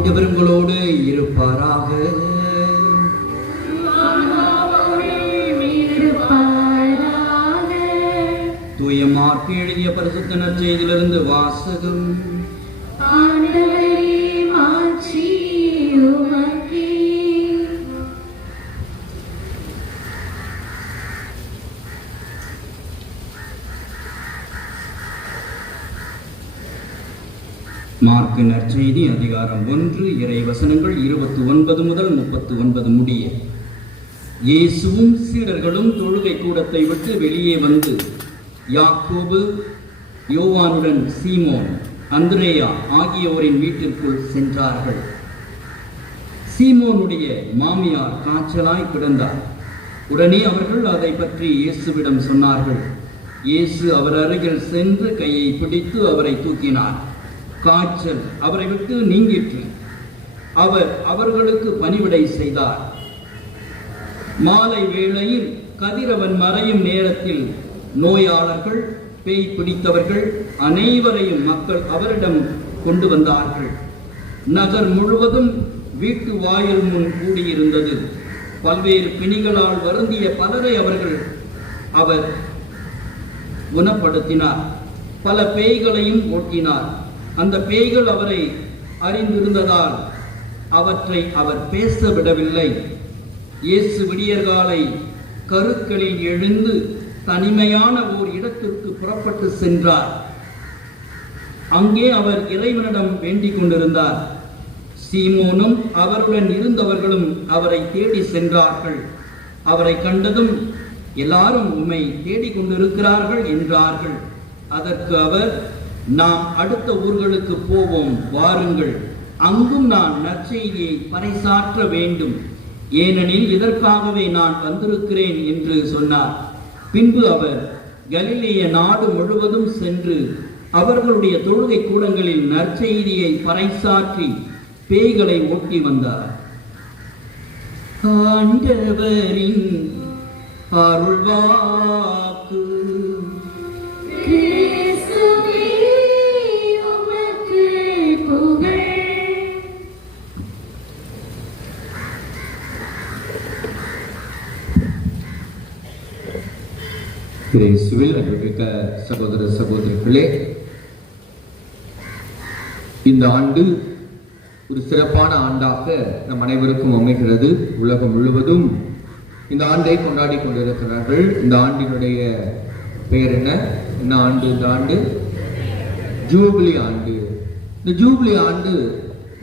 ஆண்டவர் உங்களோடு இருப்பாராக. தூய மார்க்கு எழுதிய பரிசுத்த நற்செய்தியிலிருந்து வாசகம். மார்க்கு நற்செய்தி அதிகாரம் 1 இறை வசனங்கள் 29 முதல் 39 முடிய. இயேசுவும் சீடர்களும் தொழுகை கூடத்தை விட்டு வெளியே வந்து யாக்கோபு, யோவானுடன் சீமோன், அந்திரேயா ஆகியோரின் வீட்டிற்குள் சென்றார்கள். சீமோனுடைய மாமியார் காய்ச்சலாய் கிடந்தார். உடனே அவர்கள் அதை பற்றி இயேசுவிடம் சொன்னார்கள். இயேசு அவர் அருகில் சென்று கையை பிடித்து அவரை தூக்கினார். காய்ச்சல் அவரை விட்டு நீங்கிற்று. அவர் அவர்களுக்கு பணிவிடை செய்தார். மாலை வேளையில் கதிரவன் மறையும் நேரத்தில் நோயாளர்கள், பேய் பிடித்தவர்கள் அனைவரையும் மக்கள் அவரிடம் கொண்டு வந்தார்கள். நகர் முழுவதும் வீட்டு வாயில் முன் கூடியிருந்தது. பல்வேறு பிணிகளால் வருந்திய பலரை அவர் குணப்படுத்தினார். பல பேய்களையும் ஓட்டினார். அந்த பேய்கள் அவரை அறிந்திருந்ததால் அவற்றை அவர் பேச விடவில்லை. இயேசு விடியற்காலை கருக்களில் எழுந்து தனிமையான ஓர் இடத்திற்கு புறப்பட்டு சென்றார். அங்கே அவர் இறைவனிடம் வேண்டிக் கொண்டிருந்தார். சீமோனும் அவருடன் இருந்தவர்களும் அவரை தேடி சென்றார்கள். அவரை கண்டதும் எல்லாரும் உம்மை தேடிக் கொண்டிருக்கிறார்கள் என்றார்கள். அதற்கு அவர், நாம் அடுத்த ஊர்களுக்கு போவோம், வாருங்கள், அங்கும் நான் நற்செய்தியை பறைசாற்ற வேண்டும், ஏனெனில் இதற்காகவே நான் வந்திருக்கிறேன் என்று சொன்னார். பின்பு அவர் கலிலேய நாடு முழுவதும் சென்று அவர்களுடைய தொழுகை கூடங்களில் நற்செய்தியை பறைசாற்றி பேய்களை ஓட்டி வந்தார். ஆண்டவரின் அருள்வாக்கு. இயேசுவில் அன்புமிக்க சகோதர சகோதரிகளே, இந்த ஆண்டு ஒரு சிறப்பான ஆண்டாக நம் அனைவருக்கும் அமைகிறது. உலகம் முழுவதும் இந்த ஆண்டை கொண்டாடி கொண்டிருக்கிறார்கள். இந்த ஆண்டினுடைய பெயர் என்ன ஆண்டு? இந்த ஆண்டு ஜூபிலி ஆண்டு. இந்த ஜூபிலி ஆண்டு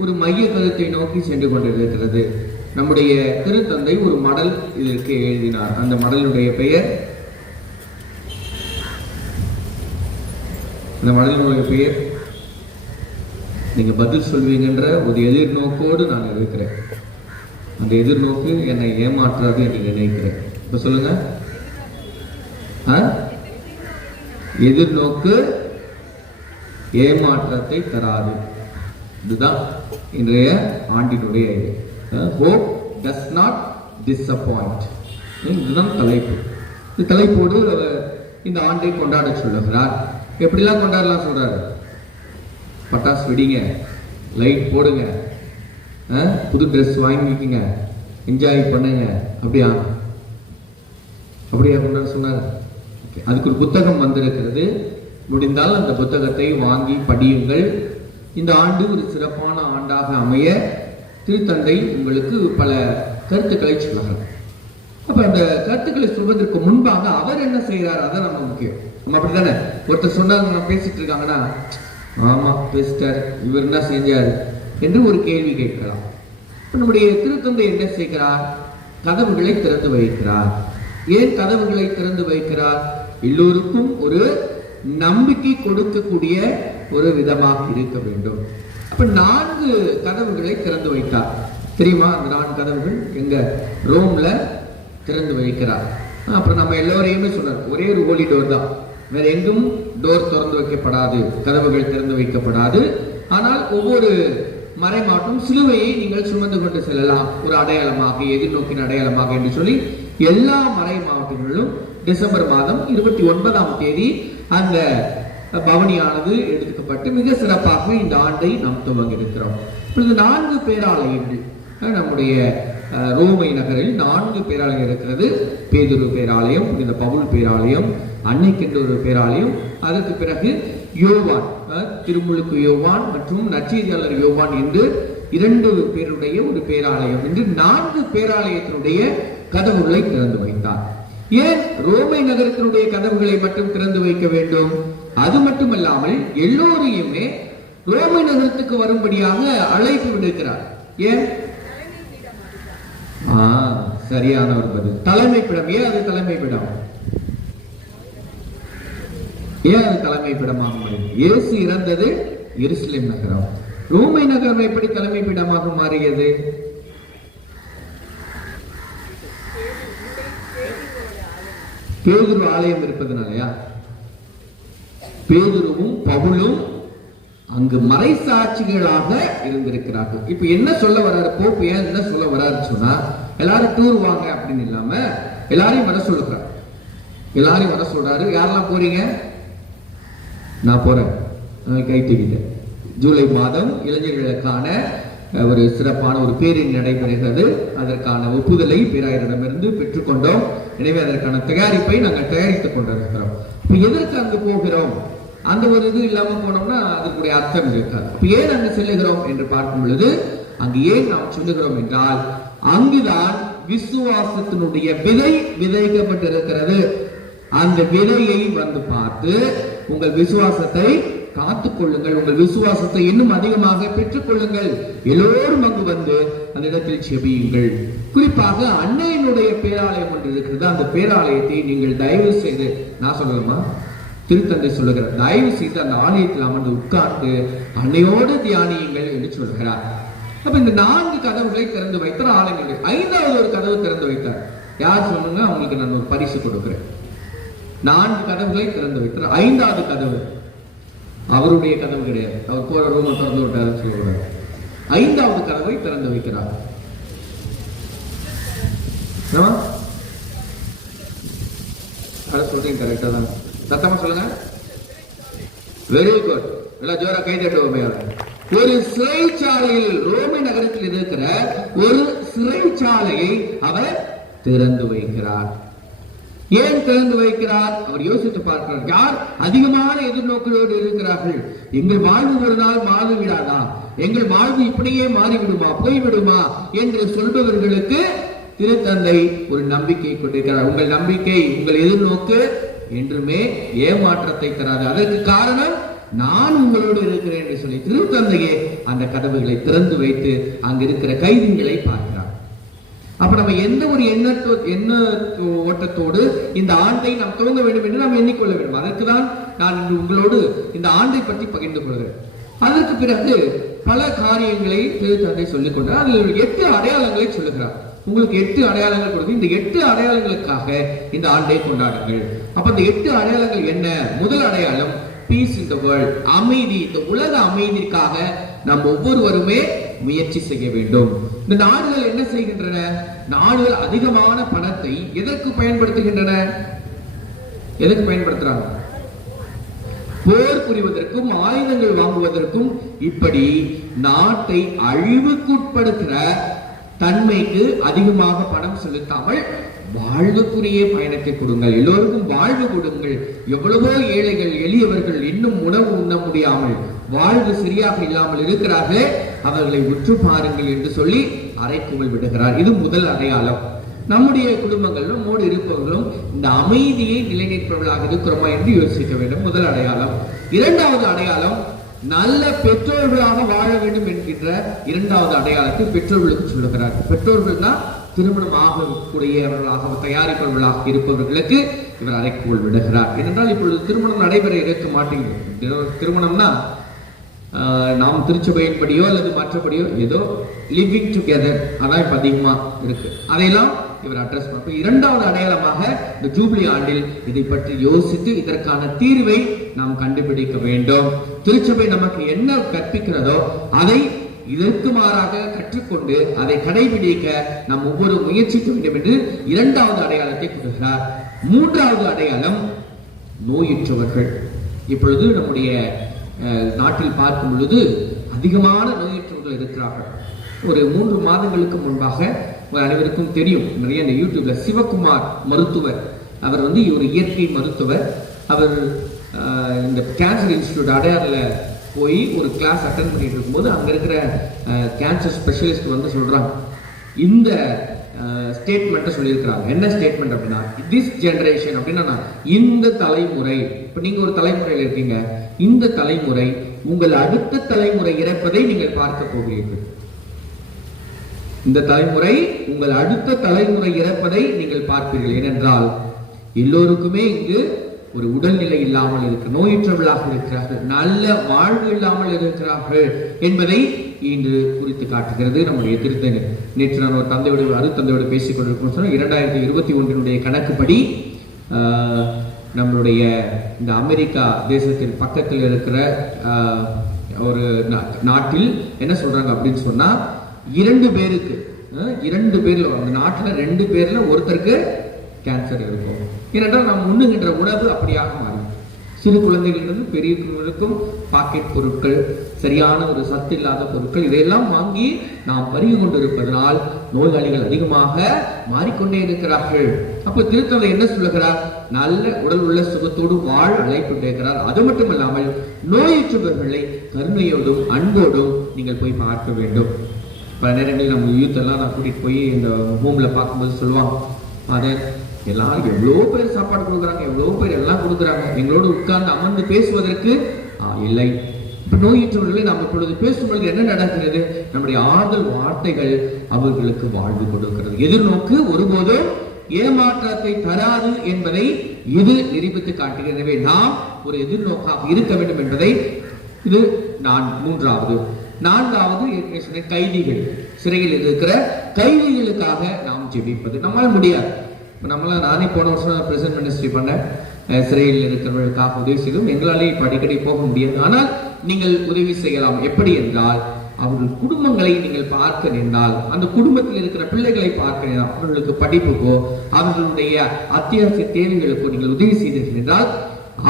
ஒரு மைய கருத்தை நோக்கி சென்று கொண்டிருக்கிறது. நம்முடைய திருத்தந்தை ஒரு மடல் இதற்கு எழுதினார். அந்த மடலுடைய பெயர் நீங்க பதில் சொல்வீங்கன்ற ஒரு எதிர்நோக்கோடு நான் இருக்கிறேன். அந்த எதிர்நோக்கு என்னை ஏமாற்றாது என்று நினைக்கிறேன். இப்ப சொல்லுங்க, எதிர்நோக்கு ஏமாற்றத்தை தராது. இதுதான் இன்றைய ஆண்டினுடைய hope does not disappoint. இதுதான் தலைப்பு. இந்த தலைப்போடு இந்த ஆண்டை கொண்டாட சொல்லுகிறார். எப்படிலாம் கொண்டாடலாம் சொல்றாரு? பட்டாசு வெடிங்க, லைட் போடுங்க, புது ட்ரெஸ் வாங்கிக்கங்க, என்ஜாய் பண்ணுங்க, அப்படியா கொண்டாட சொன்னார். அதுக்கு ஒரு புத்தகம் வந்திருக்கிறது. முடிந்தால் அந்த புத்தகத்தை வாங்கி படியுங்கள். இந்த ஆண்டு ஒரு சிறப்பான ஆண்டாக அமைய திருத்தந்தை உங்களுக்கு பல கருத்துக்களை சொல்லுகிறார். அப்ப அந்த கருத்துக்களை சொல்வதற்கு முன்பாக அவர் என்ன செய்யறாரு, அதான் நம்ம முக்கியம். நம்ம அப்படித்தானே, ஒருத்தர் சொன்னாங்க பேசிட்டு இருக்காங்கன்னா, ஆமா பேசிட்டார், இவர் என்ன செஞ்சார் என்று ஒரு கேள்வி கேட்கலாம். நம்முடைய திருத்தந்தை என்ன செய்கிறார்? கதவுகளை திறந்து வைக்கிறார். ஏன் கதவுகளை திறந்து வைக்கிறார்? எல்லோருக்கும் ஒரு நம்பிக்கை கொடுக்கக்கூடிய ஒரு விதமாக இருக்க வேண்டும். அப்ப 4 கதவுகளை திறந்து வைத்தார். தெரியுமா? அந்த 4 கதவுகள் எங்க? ரோம்ல திறந்து வைக்கிறார். அப்புறம் நம்ம எல்லோரையுமே சொன்னார், ஒரே ஒரு ஹோலி டோர் தான், வேற எங்கும் டோர் திறந்து வைக்கப்படாது, கதவுகள் திறந்து வைக்கப்படாது. ஆனால் ஒவ்வொரு மறைமாட்டும் சிலுவையை நீங்கள் சுமந்து கொண்டு செல்லலாம், ஒரு அடையாளமாக, எதிர்நோக்கின் அடையாளமாக என்று சொல்லி எல்லா மறை மாவட்டங்களிலும் டிசம்பர் மாதம் 29ஆம் தேதி அந்த பவனியானது எடுக்கப்பட்டு மிக சிறப்பாக இந்த ஆண்டை நாம் துவங்கி இருக்கிறோம். இப்பொழுது 4 பேராலயங்கள் நம்முடைய ரோமை நகரில் 4 பேராலயம் இருக்கிறது. பேதுரு பேராலயம், புனித பவுல் பேராலயம், அன்னைக்கென்று ஒரு பேராலயம், அதற்கு பிறகு யோவான், திருமுழுக்கு யோவான் மற்றும் நற்செய்தியாளர் யோவான் என்று 2 பேருடைய ஒரு பேராலயம் என்று 4 பேராலயத்தினுடைய கதவுகளை திறந்து வைத்தார். ஏன் ரோமை நகரத்தினுடைய கதவுகளை மட்டும் திறந்து வைக்க வேண்டும்? அது மட்டுமல்லாமல் எல்லோரையுமே ரோமை நகரத்துக்கு வரும்படியாக அழைப்பு விடுக்கிறார். ஏன்? சரியான ஒரு பதில். தலைமைப்பிடம். ஏன் அது தலைமைப்பிடம்? ஏன் அது தலைமைப்பிடமாக மாறியது? இயேசு இறந்தது எருசலேம் நகரம். ரோமை நகரம் எப்படி தலைமைப்பிடமாக மாறியது? பேதுரு ஆலயம் இருப்பதனாலயா? பேதுருவும் பவுலும் அங்கு மறைசாட்சிகளாக இருந்திருக்கிறார்கள். இப்ப என்ன சொல்ல வர்றாரு போப்? ஏன் என்ன சொல்ல வர்றாருன்னு சொன்னா, எல்லாரும் டூர் வாங்க அப்படின்னு இல்லாம எல்லாரையும் வர சொல்லுறாரு. எல்லாரையும் வர சொல்றாரு. யாரெல்லாம் போறீங்க? நான் போறேன். கை தூக்கிட்டேன். ஜூலை மாதம் இளைஞர்களுக்கான ஒரு சிறப்பான ஒரு பேரணி நடைபெறுகிறது. அதற்கான ஒப்புதலை பேராயரிடமிருந்து பெற்றுக்கொண்டோம். எனவே அதற்கான தயாரிப்பை நாங்கள் தயாரித்துக் கொண்டிருக்கிறோம். இப்ப எதற்கு அங்கு போகிறோம்? அந்த ஒரு இது இல்லாம போனோம்னா அதற்குடைய அர்த்தம் இருக்காது. இப்ப ஏன் அங்கு செல்லுகிறோம் என்று பார்க்கும் பொழுது, அங்கு ஏன் நாம் சொல்லுகிறோம் என்றால், அங்குதான் விசுவாசத்தினுடைய விதை விதைக்கப்பட்டிருக்கிறது. அந்த விதையை வந்து பார்த்து உங்கள் விசுவாசத்தை காத்துக் கொள்ளுங்கள், உங்கள் விசுவாசத்தை இன்னும் அதிகமாக பெற்றுக் கொள்ளுங்கள். எல்லோரும் அங்கு வந்து அந்த இடத்தில் செபியுங்கள். குறிப்பாக அன்னையினுடைய பேராலயம் ஒன்று இருக்கிறது. அந்த பேராலயத்தை நீங்கள் தயவு செய்து, நான் சொல்லலாமா, திருத்தந்தை சொல்லுகிறார், தயவு செய்து அந்த ஆலயத்தில் அமர்ந்து உட்கார்ந்து அன்னையோடு தியானியுங்கள் என்று சொல்கிறார். அப்ப இந்த 4 கதவுகளை திறந்து வைத்தார் ஆலயங்கள். 5வது ஒரு கதவு திறந்து வைத்தார். யார் சொல்லுங்க, அவங்களுக்கு நான் ஒரு பரிசு கொடுக்கிறேன். 4 கதவுகளை திறந்து வைத்தார். 5வது கதவு அவருடைய கதவு கிடையாது. அவர் போற ரூமை திறந்து விட்டாருன்னு சொல்லுவார். 5வது கதவை திறந்து வைக்கிறார். சொல்றீங்க கரெக்டா தான்? சத்தமா சொல்லுங்க. Very good. எல்லாம் ஜோரா கை தட்டுவோமே. ஒரு சிறைச்சாலையில், ரோமை நகரத்தில் இருக்கிற ஒரு சிறைச்சாலையை அவர் திறந்து வைக்கிறார். ஏன் திறந்து வைக்கிறார்? அவர் யோசித்து பார்க்கிறார். யார் அதிகமான எதிர்நோக்கோடு இருக்கிறார்கள்? எங்கள் வாழ்வு ஒரு நாள் மாறி விடாதா? எங்கள் வாழ்வு இப்படியே மாறிவிடுமா, போய்விடுமா என்று சொல்பவர்களுக்கு திருத்தந்தை ஒரு நம்பிக்கை கொண்டிருக்கிறார். உங்கள் நம்பிக்கை, உங்கள் எதிர்நோக்கு என்றுமே ஏமாற்றத்தை தராது. அதற்கு காரணம் நான் உங்களோடு இருக்கிறேன் என்று சொல்லி திருத்தந்தையே அந்த கதவுகளை திறந்து வைத்து அங்கு இருக்கிற கைதிகளை பார்க்கிறார். அப்ப நம்ம எந்த ஒரு எண்ண ஓட்டத்தோடு இந்த ஆண்டை நாம் துவங்க வேண்டும் என்று நாம் எண்ணிக்கொள்ள வேண்டும். அதற்குதான் நான் உங்களோடு இந்த ஆண்டை பற்றி பகிர்ந்து கொள்கிறேன். அதற்கு பிறகு பல காரியங்களை திருத்தந்தை சொல்லிக் கொண்டார். அதில் 8 அடையாளங்களை சொல்லுகிறார். உங்களுக்கு 8 அடையாளங்கள் கொடுத்து இந்த 8 அடையாளங்களுக்காக இந்த ஆண்டை கொண்டாடுங்கள். அப்ப இந்த 8 அடையாளங்கள் என்ன? முதல் அடையாளம் பீஸ் இன் தி வேர்ல்ட், அமைதி. இந்த உலக அமைதிக்காக நாம் ஒவ்வொருவருமே முயற்சி செய்ய வேண்டும். இந்த நாடுகள் என்ன செய்கின்றன? நாடுகள் அதிகமான பணத்தை எதற்கு பயன்படுத்துகின்றன? எதற்கு பயன்படுத்துறாங்க? போர் புரிவதற்கும் ஆயுதங்கள் வாங்குவதற்கும். இப்படி நாட்டை அழிவுக்குட்படுத்துகிற தன்மைக்கு அதிகமாக பணம் செலுத்தாமல் வாழ்வுக்குரிய பயணத்தை கொடுங்கள், எல்லோருக்கும் வாழ்வு கொடுங்கள். எவ்வளவோ ஏழைகள், எளியவர்கள் இன்னும் உணவு உண்ண முடியாமல், வாழ்வு சரியாக இல்லாமல் இருக்கிறார்களே, அவர்களை உற்று பாருங்கள் என்று சொல்லி அறைகூவல் விடுகிறார். இது முதல் அடையாளம். நம்முடைய குடும்பங்களும் நம்மோடு இருப்பவர்களும் இந்த அமைதியை நிலைநிற்பவர்களாக இருக்கிறோமா என்று யோசிக்க வேண்டும். முதல் அடையாளம். 2வது அடையாளம் நல்ல பெற்றோர்களாக வாழ வேண்டும் என்கின்ற 2வது அடையாளத்தை பெற்றோர்களுக்கு சொல்லுகிறார். பெற்றோர்கள் தான் திருமணம் ஆகக்கூடியவர்களாக தயாரிப்பவர்களாக இருப்பவர்களுக்கு இவர் அறைகூவல் விடுகிறார். ஏனென்றால் இப்பொழுது திருமணம் நடைபெற இருக்க மாட்டேங்குது. திருமணம்னா நாம் திருச்சபையின்படியோ அல்லது மற்றபடியோ ஏதோ லிவிங் டுகெதர், அதான் இப்ப அதிகமா இருக்கு. அதையெல்லாம் இவர் அட்ரஸ் பண்ண. 2வது அடையாளமாக இந்த ஜூபிலி ஆண்டில் இதை பற்றி யோசித்து இதற்கான தீர்வை நாம் கண்டுபிடிக்க வேண்டும். திருச்சபை நமக்கு என்ன கற்பிக்கிறதோ அதை இதற்கு மாறாக கற்றுக்கொண்டு அதை கடைபிடிக்க நாம் ஒவ்வொரு முயற்சிக்க வேண்டும் என்று 2வது அடையாளத்தை கொடுக்கிறார். 3வது அடையாளம் நோயுற்றவர்கள். இப்பொழுது நம்முடைய நாட்டில் பார்க்கும் பொழுது அதிகமான நோயுற்றவர்கள் மருத்துவர்கள் இருக்கிறார்கள். ஒரு 3 மாதங்களுக்கு முன்பாக அனைவருக்கும் தெரியும், நிறைய இந்த யூடியூப்ல சிவகுமார் மருத்துவர், அவர் ஒரு இயற்கை மருத்துவர். அவர் இந்த கேன்சர் இன்ஸ்டிடியூட் அடையாறுல போய் ஒரு கிளாஸ் அட்டன் பண்ணிட்டு இருக்கும்போது அங்க இருக்கிற கேன்சர் ஸ்பெஷலிஸ்ட் சொல்றாங்க, இந்த ஸ்டேட்மெண்ட்டை சொல்லியிருக்கிறாங்க. என்ன ஸ்டேட்மெண்ட் அப்படின்னா, திஸ் ஜெனரேஷன் அப்படின்னா இந்த தலைமுறை, இப்போ நீங்க ஒரு தலைமுறையில் இருக்கீங்க, இந்த தலைமுறை உங்கள் அடுத்த தலைமுறை இறப்பதை நீங்கள் பார்க்க போகிறீர்கள். இந்த தலைமுறை உங்கள் அடுத்த தலைமுறை இறப்பதை நீங்கள் பார்ப்பீர்கள். ஏனென்றால் எல்லோருக்குமே இங்கு ஒரு உடல்நிலை இல்லாமல் இருக்கு, நோயற்றவர்களாக இருக்கிறார்கள், நல்ல வாழ்வு இல்லாமல் இருக்கிறார்கள் என்பதை இன்று குறித்து காட்டுகிறது நம்முடைய திருத்தந்தை. நேற்று நான் ஒரு தந்தையோடு அருத்தந்தையோடு பேசிக் கொண்டிருக்கோம். 2021 கணக்குப்படி நம்மளுடைய இந்த அமெரிக்கா தேசத்தின் பக்கத்தில் இருக்கிற ஒரு நாட்டில் என்ன சொல்றாங்க அப்படின்னு சொன்னா, 2 பேருக்கு 2 பேர்ல அந்த நாட்டுல 2 பேர்ல ஒருத்தருக்கு கேன்சர் இருக்கும். ஏனென்றால் நாம் உண்ணுகின்ற உணவு அப்படியாக மாறும். சிறு குழந்தைகளிலிருந்து பெரியவர்களுக்கும் பாக்கெட் பொருட்கள், சரியான ஒரு சத்து இல்லாத பொருட்கள், இதையெல்லாம் வாங்கி நாம் பருகி கொண்டிருப்பதனால் நோயாளிகள் அதிகமாக மாறிக்கொண்டே இருக்கிறார்கள். அப்ப திருத்தந்தை என்ன சொல்லுகிறார்? நல்ல உடல் உள்ள சுகத்தோடு வாழ் அழைப்பு இருக்கிறார். அது மட்டுமல்லாமல் நோயற்றவர்களை கருணையோடும் அன்போடும் நீங்கள் போய் பார்க்க வேண்டும். பல நேரங்களில் நம்ம யூத் எல்லாம் நான் கூட்டிட்டு போய் இந்த ஹோம்ல பார்க்கும்போது சொல்லுவாங்க, அதை எல்லாரும் எவ்வளோ பேர் சாப்பாடு கொடுக்குறாங்க, எவ்வளோ பேர் எல்லாம் கொடுக்குறாங்க, எங்களோடு உட்கார்ந்து அமர்ந்து பேசுவதற்கு இல்லை. இப்ப நோயற்றவர்களை நாம் இப்பொழுது பேசும்பொழுது என்ன நடக்கிறது? நம்முடைய ஆறுதல் வார்த்தைகள் அவர்களுக்கு வாழ்வு கொடுக்கிறது. எதிர்நோக்கு ஒருபோதும் ஏமாற்றத்தை தராது என்பதை இது நிரூபித்து காட்டுகிறது. எனவே நாம் ஒரு எதிர்நோக்காக இருக்க வேண்டும் என்பதை இது மூன்றாவது. 4வது கைதிகள், சிறையில் இருக்கிற கைதிகளுக்காக நாம் ஜெபிப்பது. நம்மளால் முடியாது. இப்போ நானே போன வருஷம் பிரசன்ட் மினிஸ்ட்ரி பண்ணேன், சிறையில் இருக்கிறவர்களுக்காக உதவி செய்தும் எங்களாலே இப்போ அடிக்கடி போக முடியாது. ஆனால் நீங்கள் உதவி செய்யலாம். எப்படி என்றால், அவர்கள் குடும்பங்களை நீங்கள் பார்க்க நின்றால், அந்த குடும்பத்தில் இருக்கிற பிள்ளைகளை பார்க்க நின்றால், அவர்களுக்கு படிப்புக்கோ அவர்களுடைய அத்தியாவசிய தேவைகளுக்கோ நீங்கள் உதவி செய்தீர்கள் என்றால்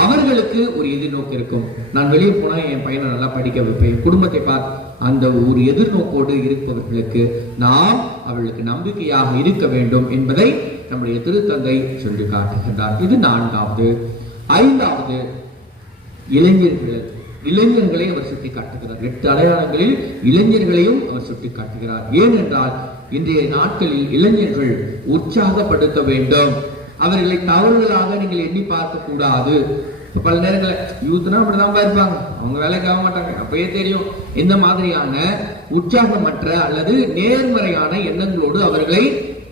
அவர்களுக்கு ஒரு எதிர்நோக்கு இருக்கும். நான் வெளியே போனா என் பையனை நல்லா படிக்க வைப்பேன், குடும்பத்தை பார்த்து அந்த ஒரு எதிர்நோக்கோடு இருப்பவர்களுக்கு நாம் அவர்களுக்கு நம்பிக்கையாக இருக்க வேண்டும் என்பதை நம்முடைய திருத்தந்தை சொல்லி காட்டுகின்றார். இது 4வது. 5வது, இளைஞர்களை அவர் சுட்டி காட்டுகிறார். 8 அடையாளங்களில் இளைஞர்களையும் அவர் சுட்டி காட்டுகிறார். ஏனென்றால் இன்றைய நாட்களில் இளைஞர்கள் உற்சாகப்படுத்த வேண்டும். அவர்களை தவறுதலாக நீங்கள் எண்ணி பார்க்க கூடாது. பல நேரங்களில் யூத்னா அப்படிதான் இருப்பாங்க, அவங்க வேலைக்கு ஆக மாட்டாங்க. அப்பயே தெரியும். இந்த மாதிரியான உற்சாகமற்ற அல்லது நேர்மறையான எண்ணங்களோடு அவர்களை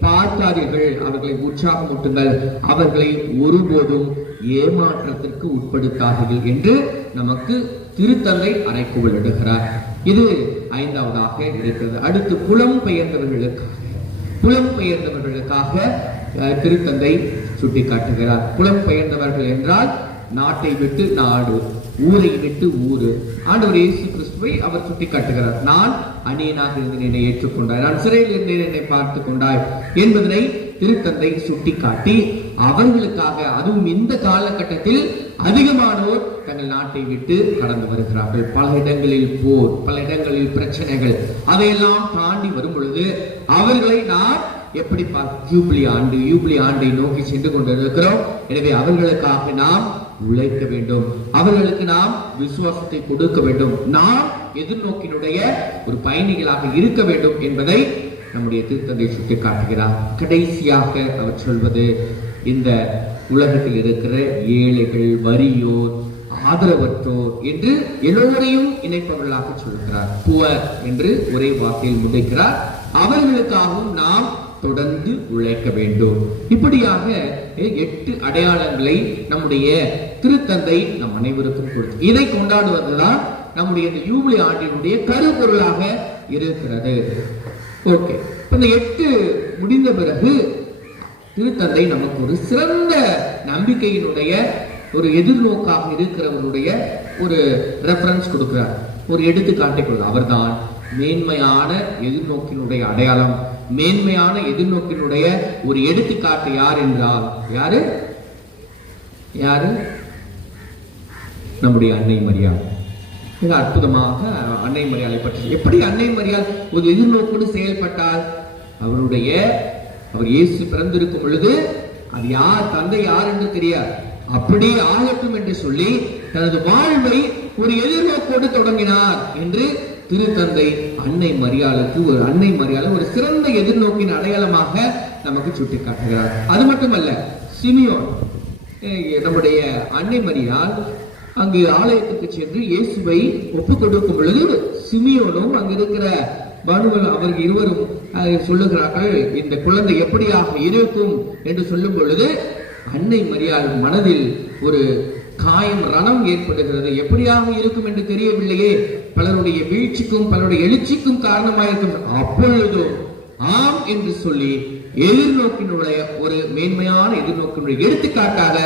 பார்க்காதீர்கள். அவர்களை உற்சாகமூட்டுங்கள். அவர்களை ஒருபோதும் ஏமாற்றத்திற்கு உட்படுத்தாதீர்கள் என்று நமக்கு திருத்தந்தை அறைகூவல் இடுகிறார். இது 5வதாக இருக்கிறது. அடுத்து புலம்பெயர்ந்தவர்களுக்காக திருத்தந்தை சுட்டி காட்டுகிறார். புலம்பெயர்ந்தவர்கள் என்றால் நாட்டை விட்டு நாடு, ஊரை விட்டு ஊரு. ஆண்டவர் இயேசு கிறிஸ்துவை அவர் சுட்டி காட்டுகிறார். நான் அந்நியனாக இருந்து என்னை ஏற்றுக்கொண்டாய், நான் சிறையில் இருந்து என்னை பார்த்து கொண்டாய் என்பதனை திருத்தந்தை சுட்டி காட்டி அவர்களுக்காக, அதுவும் இந்த காலகட்டத்தில் அதிகமானோர் தங்கள் நாட்டை விட்டு கடந்து வருகிறார்கள். பல இடங்களில் போர், பல இடங்களில் பிரச்சனைகள், அதையெல்லாம் தாண்டி வரும் பொழுது அவர்களை நாம் எப்படி யூபிலி ஆண்டை நோக்கி சென்று கொண்டிருக்கிறோம். எனவே அவர்களுக்காக நாம் உழைக்க வேண்டும், அவர்களுக்கு நாம் விசுவாசத்தை கொடுக்க வேண்டும், நாம் எதிர்நோக்கினுடைய ஒரு பயணிகளாக இருக்க வேண்டும் என்பதை நம்முடைய திருத்தந்தை சுட்டி காட்டுகிறார். கடைசியாக அவர் சொல்வது, இந்த உலகத்தில் இருக்கிற ஏழைகள், வறியோர், ஆதரவற்றோர் என்று எல்லோரையும் இணைப்பவர்களாக சொல்கிறார். புவர் என்று ஒரே வார்த்தையில் முடிக்கிறார். அவர்களுக்காகவும் நாம் தொடர்ந்து உழைக்க வேண்டும். இப்படியாக 8 அடையாளங்களை நம்முடைய திருத்தந்தை நம் அனைவருக்கும் கொடுத்து, இதை கொண்டாடுவதுதான் நம்முடைய இந்த யூபிலி ஆண்டினுடைய கருப்பொருளாக இருக்கிறது. ஓகே, இந்த 8 முடிந்த பிறகு திருத்தந்தை நமக்கு ஒரு சிறந்த நம்பிக்கையினுடைய ஒரு எதிர்நோக்காக இருக்கிறவருடைய ஒரு ரெஃபரன்ஸ் கொடுக்கிறார், ஒரு எடுத்துக்காட்டை கொடுக்கிறார். அவர்தான் மேன்மையான எதிர்நோக்கினுடைய அடையாளம், மேன்மையான எதிர்நோக்கினுடைய ஒரு எடுத்துக்காட்டு. யார் என்றால் யாரு? நம்முடைய அன்னை மரியாள். மிக அற்புதமாக அன்னை மரியாதை பற்றி, எப்படி அன்னை மரியாள் ஒரு எதிர்நோக்கோடு செயல்பட்டால், அவர் இயேசு பிறந்திருக்கும் பொழுது அது யார், தந்தை யார் என்று தெரியாது, அப்படியே ஆகட்டும் என்று சொல்லி தனது வாழ்வை ஒரு எதிர்நோக்கோடு தொடங்கினார் என்று திருத்தந்தை அன்னை மரியாளுக்கு ஒரு சிறந்த எதிர்நோக்கின் அடையாளமாக நமக்கு சுட்டி காட்டுகிறார். அது மட்டுமல்ல, சிமியோன், நம்முடைய அன்னை மரியாள் அங்கு ஆலயத்துக்கு சென்று இயேசுவை ஒப்புக் கொடுக்கும் பொழுது சிமியோனும் அங்கு இருக்கிற பானுவல் அவர்கள் இருவரும் சொல்லுகிறார்கள், இந்த குழந்தை எப்படியாக இருக்கும் என்று சொல்லும் பொழுது அன்னை மரியாள் மனதில் ஒரு காயம், ரணம் ஏற்படுகிறது. எப்படியாக இருக்கும் என்று தெரியவில்லையே, பலருடைய வீழ்ச்சிக்கும் பலருடைய எழுச்சிக்கும் காரணமாயிருக்கும். அப்பொழுதும் ஆம் என்று சொல்லி எதிர்நோக்கினுடைய ஒரு மேன்மையான எதிர்நோக்கினுடைய எடுத்துக்காட்டாக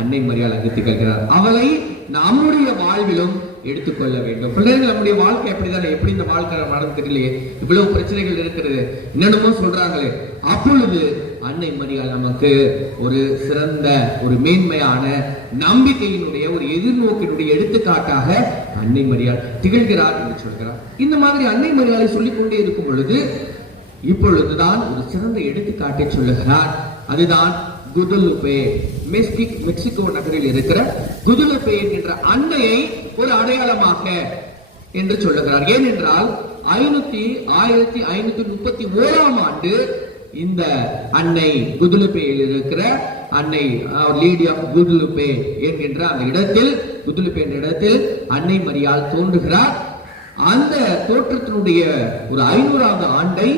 அன்னை மரியாள் அங்கு திகழ்கிறார். அவளை நம்முடைய வாழ்விலும் எடுத்துக்கொள்ள வேண்டும். பிள்ளைகள், நம்முடைய வாழ்க்கை அப்படித்தானே, எப்படி இந்த வாழ்க்கை நடந்து தெரியலையே, இவ்வளவு பிரச்சனைகள் இருக்கிறது, என்னென்னமோ சொல்றாங்களே. அப்பொழுது அன்னை மரியாள் நமக்கு ஒரு சிறந்த ஒரு மேன்மையான நம்பிக்கையினுடைய ஒரு எதிர்நோக்கினுடைய எடுத்துக்காட்டாக அன்னை மரியாள் திகழ்கிறார் என்று சொல்கிறார். இந்த மாதிரி அன்னை மரியாளை சொல்லிக் கொண்டே இருக்கும் பொழுது இப்பொழுதுதான் ஒரு சிறந்த எடுத்துக்காட்டை சொல்லுகிறார். அதுதான் குதுலுபே. மெக்சிகோ நகரில் இருக்கிற குதுலுபே என்கின்ற அன்னையை ஒரு அடையாளமாக என்று சொல்லுகிறார். ஏனென்றால் 1531 ஆண்டு இந்த அன்னை குதுலுபேயில் இருக்கிற அன்னை லேடி ஆஃப் குதுலுபே என்கின்ற அந்த இடத்தில், குதுலுபே என்ற இடத்தில் அன்னை மரியாள் தோன்றுகிறார். அந்த தோற்றத்தினுடைய ஒரு 500வது ஆண்டை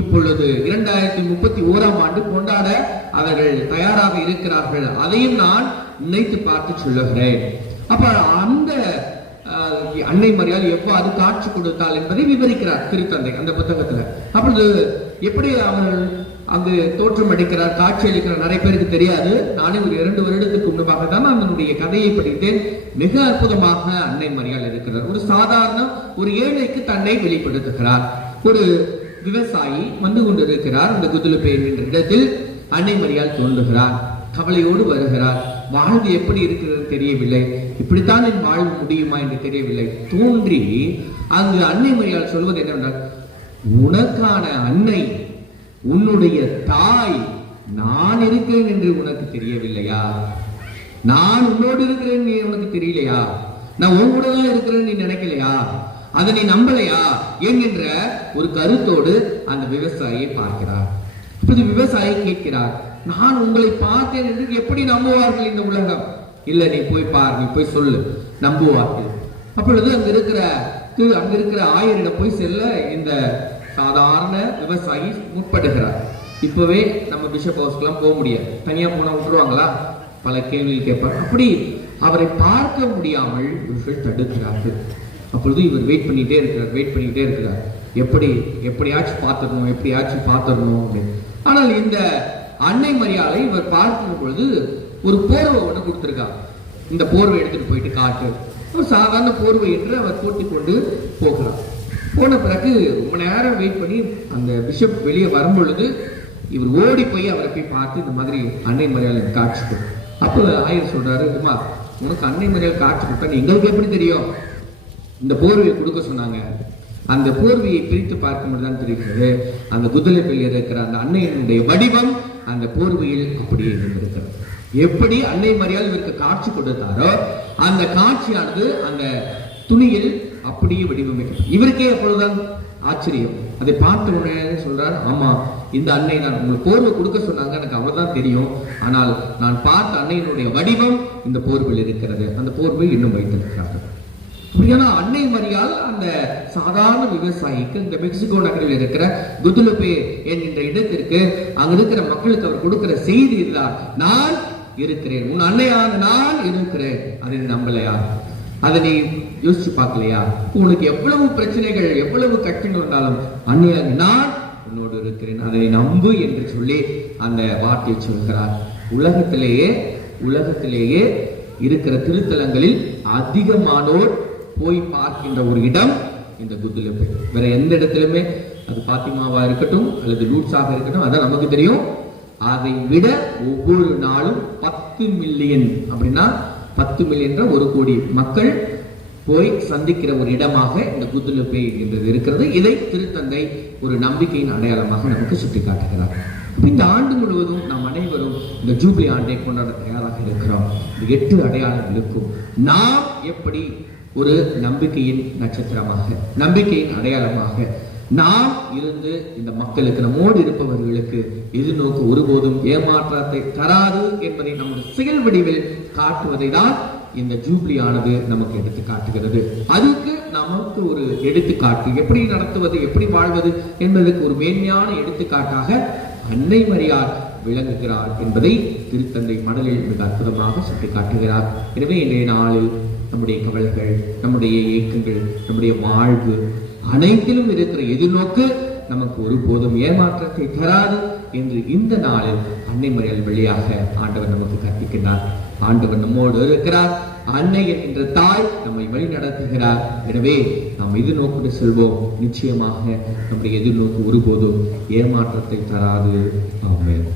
இப்பொழுது 2031 ஆண்டு கொண்டாட அவர்கள் தயாராக இருக்கிறார்கள். அதையும் நான் நினைத்து பார்த்து சொல்லுகிறேன். அப்ப அந்த அன்னை மரியாள் எவ்வாறு காட்சி கொடுத்தாள் என்பதை விவரிக்கிறார் திருத்தந்தை அந்த புத்தகத்துல. அப்பொழுது எப்படி அவர்கள் அங்கு தோற்றம் அளிக்கிறார், காட்சி அளிக்கிறார், நிறைய பேருக்கு தெரியாது. நானே ஒரு 2 வருடத்துக்கு முன்னதாக தான் அதனுடைய கதையை படித்தேன். மிக அற்புதமாக அன்னை மரியாள் இருக்கிறார். ஒரு சாதாரண ஒரு ஏழைக்கு தன்னை வெளிப்படுத்துகிறார். ஒரு விவசாயி வந்து கொண்டிருக்கிறார். அந்த குதுலுபே என்ற இடத்தில் அன்னை மரியாள் தோன்றுகிறார். கவலையோடு வருகிறார். வாழ்வு எப்படி இருக்கிறது தெரியவில்லை, இப்படித்தான் என் வாழ்வு முடியுமா என்று தெரியவில்லை. தோன்றி அங்கு அன்னை மரியாள் சொல்வது என்னவென்றால், உனக்கான அன்னை, உன்னுடைய தாய் நான் இருக்கிறேன் என்று உனக்கு தெரியவில்லையா? நான் உன்னோடு இருக்கிறேன் நீ உனக்கு தெரியலையா? நான் உன் கூட தான் இருக்கிறேன் நீ நினைக்கலையா? அதை நீ நம்பலையா என்கின்ற ஒரு கருத்தோடு அந்த விவசாயியை பார்க்கிறார். அப்போது விவசாயி கேட்கிறார், நான் உங்களை பார்த்தேன் என்று எப்படி நம்புவார்கள் இந்த உலகம்? இல்ல, நீ போய் பார், நீ போய் சொல்லு, நம்புவார்கள். அப்பொழுது அங்க இருக்கிற ஆயரிடம் போய் செல்ல இந்த சாதாரண விவசாயி முற்படுகிறார். இப்பவே நம்ம பிஷப் ஹவுஸ்க்கெல்லாம் போக முடியாது, தனியா போனா விட்டுருவாங்களா? பல கேள்விகள் கேட்பார். அப்படி அவரை பார்க்க முடியாமல் இவர்கள் தடுக்கிறார்கள். அப்பொழுது இவர் வெயிட் பண்ணிட்டே இருக்கிறார். எப்படியாச்சும் பார்த்துடணும் அப்படின்னு. ஆனால் இந்த அன்னை மரியாளை இவர் பார்க்கும் பொழுது ஒரு போர்வை ஒன்று கொடுத்திருக்கார். இந்த போர்வை எடுத்துட்டு போயிட்டு காட்டு, ஒரு சாதாரண போர்வை என்று அவர் கூட்டிக் கொண்டு போகிறார். போன பிறகு ரொம்ப நேரம் வெயிட் பண்ணி அந்த பிஷப் வெளியே வரும் பொழுது இவர் ஓடி போய் அவரை போய் பார்த்து இந்த மாதிரி அன்னை மரியாள் காட்சி கொடு. அப்போ ஆயர் சொல்றாரு, உனக்கு அன்னை மரியாள் காட்சி கொடுத்தா எங்களுக்கு எப்படி தெரியும்? இந்த போர்வையை கொடுக்க சொன்னாங்க. அந்த போர்வையை பிரித்து பார்க்கும்போது தான் தெரிகிறது, அந்த குதுலுபேயில் இருக்கிற அந்த அன்னையினுடைய வடிவம் அந்த போர்வையில் அப்படியே இருந்திருக்கிறது. எப்படி அன்னை மரியாள் இவருக்கு காட்சி கொடுத்தாரோ அந்த காட்சியானது அந்த துணியில் அப்படியே வடிவமைக்கும். இவருக்கே அப்பொழுதுதான் ஆச்சரியம். அதை பார்த்த உடனே சொல்றார், ஆமா, இந்த அன்னை தான், உங்களுக்கு போர்வை கொடுக்க சொன்னாங்க, எனக்கு அவர்தான் தெரியும். ஆனால் நான் பார்த்த அன்னையினுடைய வடிவம் இந்த போர்வையில் இருக்கிறது. அந்த போர்வை இன்னும் வைத்திருக்கிறார்கள். அப்படியான அன்னை மரியாள் அந்த சாதாரண விவசாயிக்கு இந்த மெக்சிகோ நகரில் இருக்கிற குதுலுபே என்கின்ற இடத்திற்கு அங்க இருக்கிற மக்களுக்கு அவர் கொடுக்கிற செய்தி இதுதான், நான் இருக்கிறேன், உன் அன்னையான நான் இருக்கிறேன். அதை நம்பலையா? அதை நீ யோசிச்சு பார்க்கலையா? உனக்கு எவ்வளவு பிரச்சனைகள், எவ்வளவு கஷ்டங்கள் வந்தாலும் அன்னையாக நான் உன்னோடு இருக்கிறேன், அதை நம்பு என்று சொல்லி அந்த வார்த்தையை சொல்கிறார். உலகத்திலேயே இருக்கிற திருத்தலங்களில் அதிகமானோர் போய் பார்க்கின்ற ஒரு இடம் இந்த குதுலுபே. வேற எந்த இடத்திலுமே, அது பாத்திமாவா இருக்கட்டும் அல்லது லூட்ஸாக இருக்கட்டும், அதான் நமக்கு தெரியும். அதை விட ஒவ்வொரு நாளும் 10 மில்லியன், அப்படின்னா 10 மில்லியன் 1 கோடி மக்கள் போய் சந்திக்கிற ஒரு இடமாக இந்த குத்துலுப்பை என்றது இருக்கிறது. இதை திருத்தந்தை ஒரு நம்பிக்கையின் அடையாளமாக நமக்கு சுட்டி காட்டுகிறார். இந்த ஆண்டு முழுவதும் நாம் அனைவரும் இந்த ஜூபிலி ஆண்டை கொண்டாட தயாராக இருக்கிறோம். இந்த 8 அடையாளங்களுக்கும் நாம் எப்படி ஒரு நம்பிக்கையின் நட்சத்திரமாக, நம்பிக்கையின் அடையாளமாக நாம் இருந்து இந்த மக்களுக்கு, நம்மோடு இருப்பவர்களுக்கு எதிர்நோக்கு ஒருபோதும் ஏமாற்றத்தை தராது என்பதை நம்முடைய செயல் வடிவில் காட்டுவதை தான் இந்த ஜூபிலி ஆனது நமக்கு எடுத்து காட்டுகிறது. அதுக்கு நமக்கு ஒரு எடுத்துக்காட்டு, எப்படி நடத்துவது, எப்படி வாழ்வது என்பதற்கு ஒரு மேன்மையான எடுத்துக்காட்டாக அன்னை மரியாள் விளங்குகிறார் என்பதை திருத்தந்தை மடலில் மிக அற்புதமாக சுட்டி காட்டுகிறார். எனவே இன்றைய நாளில் நம்முடைய கவலைகள், நம்முடைய ஏக்கங்கள், நம்முடைய வாழ்வு அனைத்திலும் இருக்கிற எதிர்நோக்கு நமக்கு ஒருபோதும் ஏமாற்றத்தை தராது என்று இந்த நாளில் அன்னை மரியாள் வழியாக ஆண்டவர் நமக்கு கற்பிக்கிறார். ஆண்டவர் நம்மோடு இருக்கிறார். அன்னை என்கின்ற தாய் நம்மை வழி நடத்துகிறார். எனவே நாம் எதிர்நோக்கு செல்வோம். நிச்சயமாக நம்முடைய எதிர்நோக்கு ஒருபோதும் ஏமாற்றத்தை தராது. ஆமென்.